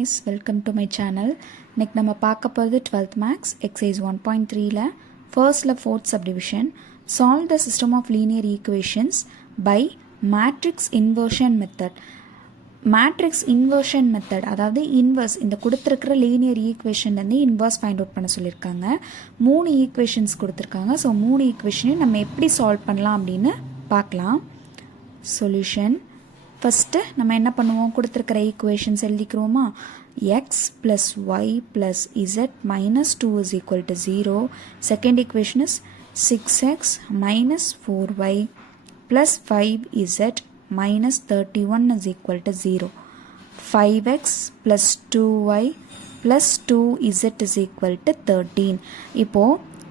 guys, welcome to my channel. இன்னைக்கு நம்ம பார்க்க போகிறது 12th maths exercise 1.3ல firstல fourth subdivision solve the system of linear equations by matrix inversion method. Matrix inversion method, அதாவது inverse, இந்த கொடுத்துருக்கிற linear ஈக்குவேஷன்லேருந்து inverse find out பண்ண சொல்லியிருக்காங்க. 3 equations கொடுத்துருக்காங்க. ஸோ 3 ஈக்குவேஷனையும் நம்ம எப்படி சால்வ் பண்ணலாம் அப்படின்னு பார்க்கலாம். சொல்யூஷன் ஃபஸ்ட்டு நம்ம என்ன பண்ணுவோம், கொடுத்துருக்கிற ஈக்குவேஷன்ஸ் எழுதிக்கிறோமா. X plus y plus z minus 2 is equal to 0. Second equation is 6x minus 4y plus 5z minus 31 is equal to 0. 5x plus 2y plus 2z is equal to 13. இப்போ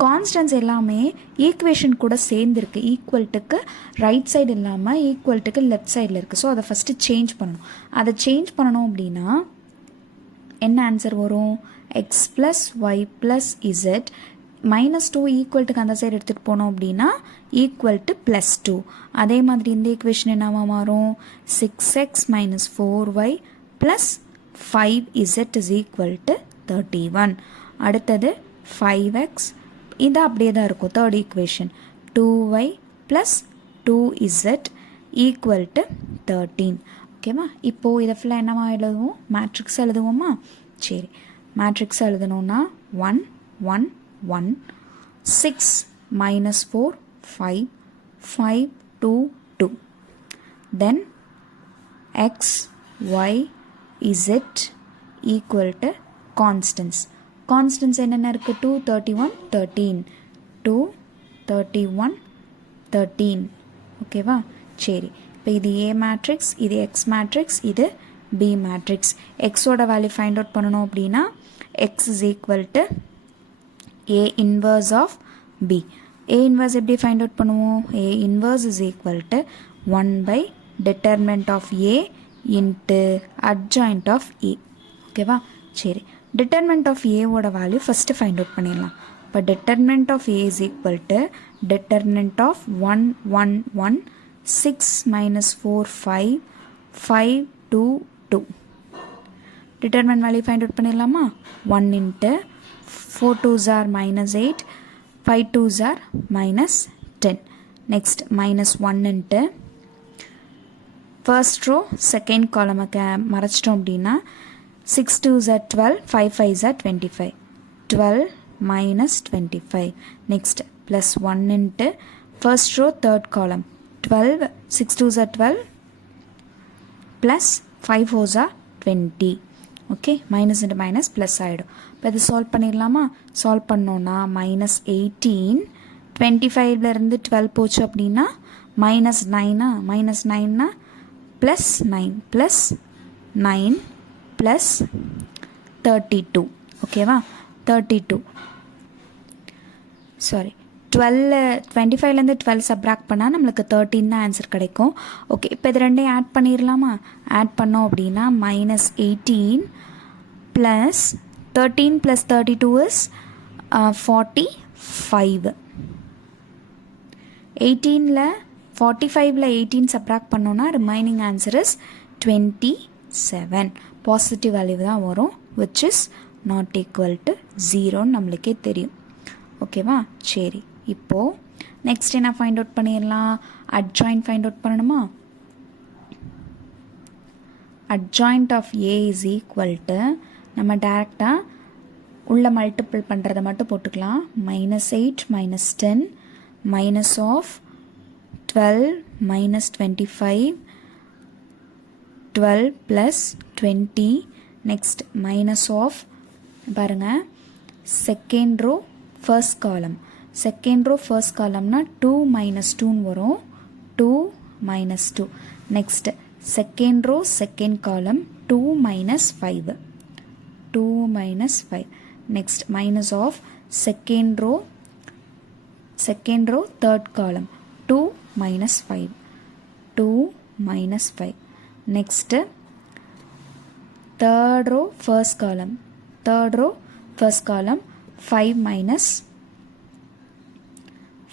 constants எல்லாமே equation கூட சேர்ந்துருக்கு. ஈக்குவல்ட்டுக்கு right side இல்லாமல் ஈக்குவல்ட்டுக்கு left சைடில் இருக்குது. So அதை first change பண்ணணும். அதை சேஞ்ச் பண்ணணும் அப்படின்னா என்ன ஆன்சர் வரும், x plus y plus z -2 ஈக்குவல்ட்டுக்கு அந்த சைடு எடுத்துகிட்டு போனோம் அப்படின்னா ஈக்குவல் டு +2. அதே மாதிரி இந்த ஈக்குவேஷன் என்னவா மாறும், 6x minus 4y plus 5z is equal to 31. அடுத்தது 5x, இது அப்படியே தான் இருக்கும். Third equation 2y plus 2z equal to 13. ஓகேவா. இப்போது இதை ஃபுல்லாக என்னவா எழுதுவோம், மேட்ரிக்ஸ் எழுதுவோமா. சரி, matrix எழுதணுன்னா 1 1 1 6 minus 4 5 5 2 2. Then x y z equal to constants. Constants என்னென்ன இருக்கு, 2 31 13 2 31 13. ஓகேவா. சரி, இப்போ இது A மேட்ரிக்ஸ், இது X மேட்ரிக்ஸ், இது B மேட்ரிக்ஸ். எக்ஸோட வேல்யூ ஃபைண்ட் அவுட் பண்ணணும் அப்படின்னா x is equal to A inverse of B. A inverse எப்படி find out பண்ணுவோம், A inverse is equal to 1 by determinant of A into adjoint of A. ஓகேவா. சரி, determinant of A ஓட value first find out பண்ணிடலாம். இப்போ determinant of A is equal to determinant of 1 1 1 6 minus 4 5 5 2 2. determinant value find out பண்ணிடலாமா. 1 into 4 2s are minus 8, 5 2s are minus 10. Next minus 1 into first row second column மறைச்சிட்டோம் அப்படின்னா 6 2s are 12, 5 5s are 25. 12 minus 25. Next plus 1 into first row third column 12, 6 2s are 12 plus 5 4s are 20. Okay, minus into minus plus ஆகிடும். இப்போ இது solve பண்ணிடலாமா. Solve பண்ணோன்னா -18 25லேருந்து 12 போச்சு அப்படின்னா -9. -9னா +9 plus 9 plus 32. ஓகேவா. 32 sorry 25லேருந்து 12 subtract பண்ணால் நம்மளுக்கு 13 தான் ஆன்சர் கிடைக்கும். ஓகே, இப்போ இது ரெண்டையும் ஆட் பண்ணிடலாமா. ஆட் பண்ணோம் அப்படின்னா -18 ப்ளஸ் 13 ப்ளஸ் 32 இஸ் 45. 18ல் 45ல் 18 சப்ராக்ட் பண்ணோன்னா remaining answer is 27. Positive value தான் வரும், which is not equal to 0ன்னு நம்மளுக்கே தெரியும். ஓகேவா. சரி, இப்போது நெக்ஸ்ட் என்ன ஃபைண்ட் அவுட் பண்ணிடலாம், அட்ஜாயிண்ட் ஃபைண்ட் அவுட் பண்ணணுமா. Adjoint of A is equal to, நம்ம டேரெக்டாக உள்ள மல்டிபிள் பண்ணுறதை மட்டும் போட்டுக்கலாம். -8 minus 10 minus of 12 minus 25 12 plus 20. Next minus of, பாருங்கள், second row first column. Second row first காலம்னா 2 minus 2ன்னு வரும். 2 minus 2. Next second row second column 2 minus 5. 2 minus 5. Next minus of second row third column 2 minus 5. 2 minus 5. Next third row first column 5 minus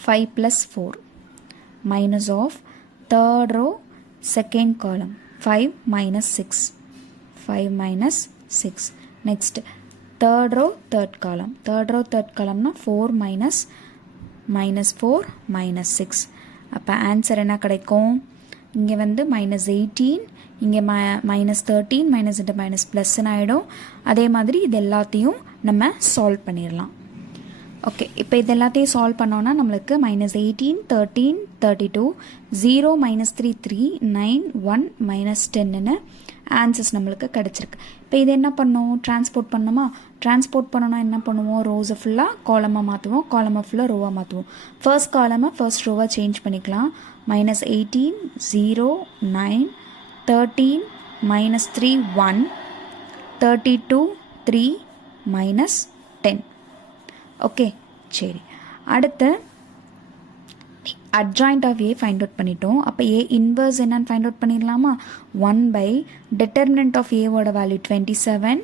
5 plus 4 minus of third row second column 5 minus 6. 5 minus 6. Next, third row, third column. Third row, third column na 4 minus 4 minus 6. அப்போ answer என்ன கிடைக்கும்? இங்கே வந்து -18, இங்கே -13, minus into minus ப்ளஸ்ன்னு ஆகிடும். அதே மாதிரி இது எல்லாத்தையும் நம்ம சால்வ் பண்ணிடலாம். ஓகே, இப்போ இது எல்லாத்தையும் சால்வ் பண்ணோன்னா நம்மளுக்கு -18, 13, 32, 0, -3, 3, 9, 1, -10ன்னு ஆன்சர்ஸ் நம்மளுக்கு கிடச்சிருக்கு. இப்போ இது என்ன பண்ணோம்? டிரான்ஸ்போர்ட் பண்ணோமா? டிரான்ஸ்போர்ட் பண்ணோன்னா என்ன பண்ணுவோம்? ரோஸை ஃபுல்லாக காலமாக மாற்றுவோம், காலமாக ஃபுல்லாக ரோவாக மாற்றுவோம். ஃபர்ஸ்ட் காலமாக ஃபர்ஸ்ட் ரோவாக சேஞ்ச் பண்ணிக்கலாம். -18, 0, 9, 13, -3, 1, 32, 3, -10. ஓகே, சரி. அடுத்து adjoint of A find out பண்ணிட்டோம். அப்போ A இன்வர்ஸ் என்னன்னு ஃபைண்ட் அவுட் பண்ணிடலாமா? 1 determinant of A ஓட வேல்யூ 27,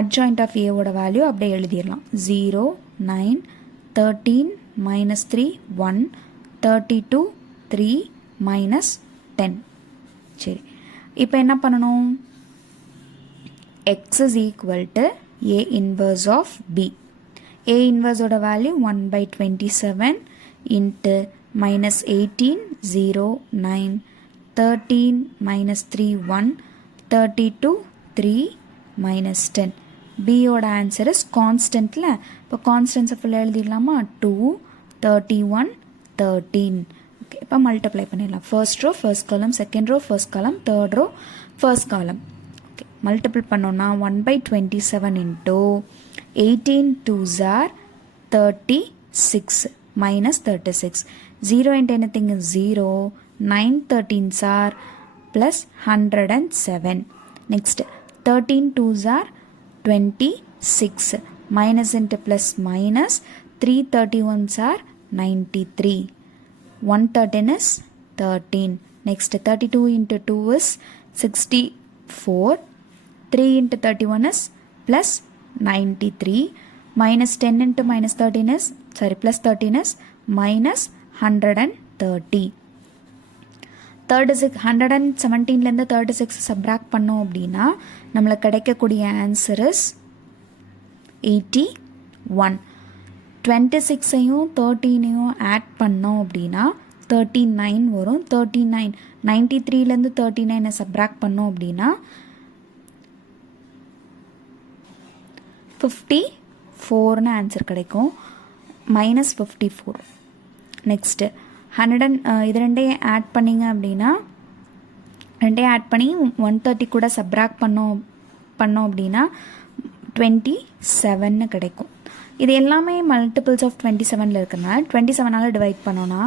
adjoint of A ஓட வேல்யூ அப்படியே எழுதிடலாம். 0, 9, 13, -3, 1, 32, 3, -10. சரி, இப்போ என்ன பண்ணணும்? X is equal to A inverse of B. A inverse ஓட வேல்யூ 1/27 into -18, 0, 9, 13, -3, 1, 32, 3, -10. B ஓட ஆன்சர் இஸ் கான்ஸ்டன்ட்ல. இப்போ கான்ஸ்டன்ஸை ஃபுல்லாக எழுதிடலாமா? 2, 31, 13. ஓகே, இப்போ மல்டிப்ளை பண்ணிடலாம். First row first column, second row first column, third row first column. Okay, multiple பண்ணோன்னா 1/27 into 18 2s are 36 minus 36. 0 into anything is 0. 9 13s are plus 107. Next, 13 2s are 26. Minus into plus minus. 3 31s are 93. 113 is 13. Next, 32 into 2 is 64. 3 into 31 is plus 93. Minus 10 into minus 13 is, sorry, plus 13 is minus 130. 117லேருந்து 36 subtract பண்ணோம் அப்படின்னா நம்மளுக்கு கிடைக்கக்கூடிய answer is 81. 26ஐயும் 13ஐயும் add பண்ணோம் அப்படின்னா 39 வரும். 39 93லேருந்து 39 subtract பண்ணோம் அப்படின்னா 54ன்னு answer கிடைக்கும். -54. நெக்ஸ்ட்டு 100 இது ரெண்டையும் ஆட் பண்ணிங்க அப்படின்னா ரெண்டையும் ஆட் பண்ணி 130 கூட சப்ராக்ட் பண்ணோம் அப்படின்னா 27ன்னு கிடைக்கும். இது எல்லாமே மல்டிபிள்ஸ் ஆஃப் 27ல் இருக்கிறதுனால 27ஆல் டிவைட் பண்ணோன்னா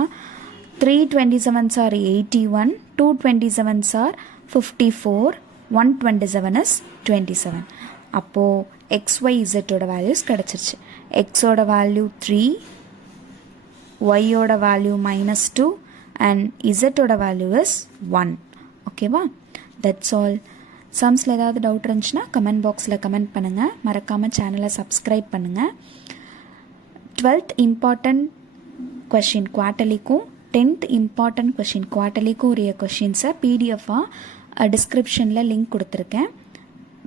3 27s are 81, 2 27s are 54, 127 is 27. அப்போது XYZ ஓட வேல்யூஸ் கிடச்சிருச்சு. எக்ஸோட வேல்யூ 3, ஒய்யோட வேல்யூ -2 அண்ட் இசட்டோட வேல்யூ இஸ் 1. ஓகேவா? That's all. சம்ஸில் ஏதாவது டவுட் இருந்துச்சுன்னா கமெண்ட் பாக்ஸில் கமெண்ட் பண்ணுங்கள். மறக்காமல் சேனலை சப்ஸ்கிரைப் பண்ணுங்கள். 12th இம்பார்ட்டன்ட் கொஷின் குவார்ட்டர்லிக்கும் 10th இம்பார்ட்டன்ட் கொஷின் குவார்ட்டர்லிக்கும் உரிய கொஷின்ஸை பிடிஎஃபாக டிஸ்கிரிப்ஷனில் லிங்க் கொடுத்துருக்கேன்.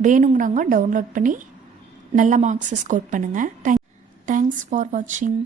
வேணுங்கிறவங்க டவுன்லோட் பண்ணி நல்ல மார்க்ஸை ஸ்கோர் பண்ணுங்கள். தேங்க்ஸ் ஃபார் வாட்சிங்.